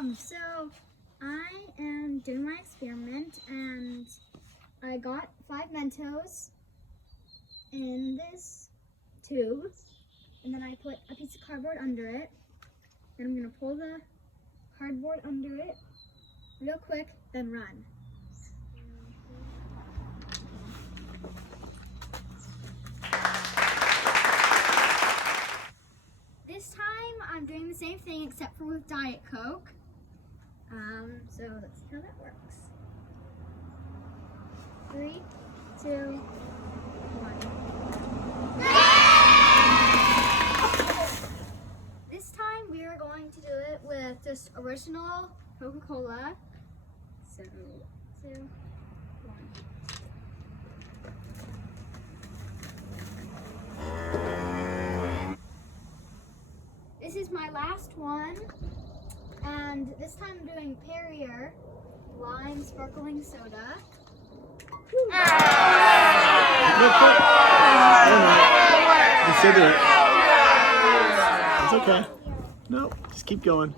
So I am doing my experiment and I got 5 Mentos in this tube and then I put a piece of cardboard under it. Then I'm gonna pull the cardboard under it real quick, then run. This time I'm doing the same thing except for with Diet Coke. So let's see how that works. 3, 2, 1. This time we are going to do it with just original Coca-Cola. So 2, 1. This is my last one, and this time I'm doing Perrier Lime Sparkling Soda. You still do it. It's okay. No, just keep going.